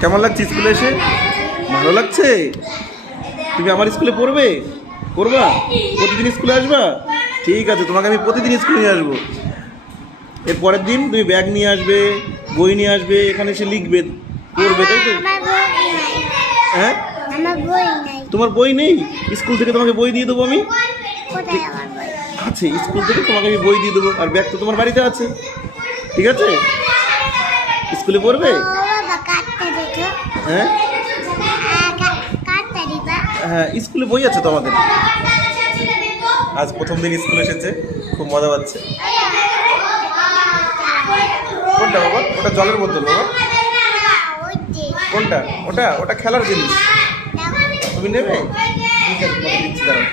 কেমন লাগছে স্কুলে এসে? ভালো লাগছে? তুমি আমার স্কুলে পড়বে? পড়বা? প্রতিদিন স্কুলে আসবা? ঠিক আছে, তোমাকে আমি প্রতিদিন স্কুলে নিয়ে আসবো। এর পরের দিন তুমি ব্যাগ নিয়ে আসবে, বই নিয়ে আসবে, এখানে এসে লিখবে, পড়বে, তাই তো? হ্যাঁ, তোমার বই নেই? স্কুল থেকে তোমাকে বই দিয়ে দেবো আমি। আছে, স্কুল থেকে তোমাকে আমি বই দিয়ে দেবো, আর ব্যাগ তো তোমার বাড়িতে আছে। ঠিক আছে, স্কুলে পড়বে? হ্যাঁ হ্যাঁ, স্কুলে বই আছে তো আমাদের। আজ প্রথম দিন স্কুলে এসেছে, খুব মজা পাচ্ছে। কোনটা বাবা? ওটা জলের বোতল বাবা। কোনটা? ওটা ওটা খেলার জিনিস। তুমি নেবে? ঠিক আছে, তোমাকে দিচ্ছি, দাঁড়াও।